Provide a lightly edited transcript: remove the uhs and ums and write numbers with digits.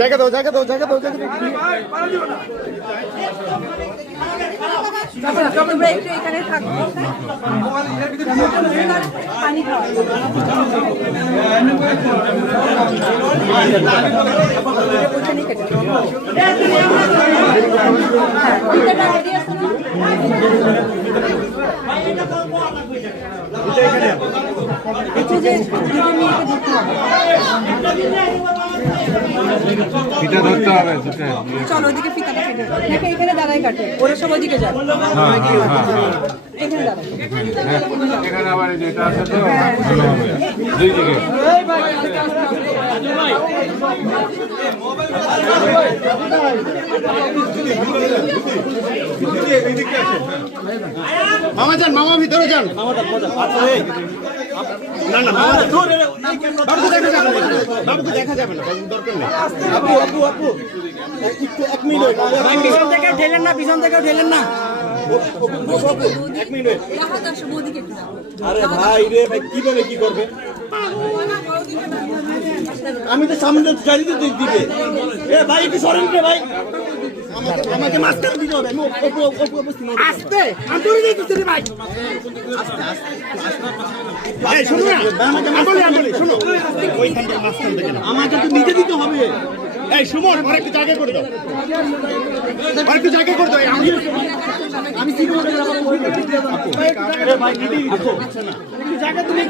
জায়গা দাও জায়গা দাও জায়গা দাও জায়গা দাও আমরা একটু এখানে থাকবো পানি খাওয়া ফিতা ধরতে হবে চলো ওদিকে ফিতাটা কেটে নাকি এখানে দাঁড়াই কাটে ওরা সব ওদিকে যায় এখানে দাঁড়াই এখানে আবার যেটা আছে তো ভালো হবে দুই দিকে মামা যান মামা ভিতরে যান না না বাবুকে দেখা যাবে না দরকার নেই আপু আপু আপু একটু 1 মিনিট পিছন থেকে ঠেলেন না পিছন থেকে ঠেলেন না 1 মিনিট আরে ভাই রে ভাই কিভাবে কি করবে আমি তো সামনে গাড়িতে দিবে এ ভাই একটু সরেন রে ভাই আমাকে মাস্টার দিতে হবে আস্তে আমি ধরে দিতেছি রে ভাই আস্তে আস্তে এই শুনো না আন্দোলন শুনো ওইখানটা মাস্টার দেখে না আমাকে তো নিজে দিতে হবে এই সুমন আর একটু জায়গা করে দাও আর একটু জায়গা করে দাও আমি কি করব ভাই দিদি একটু জায়গা তুমি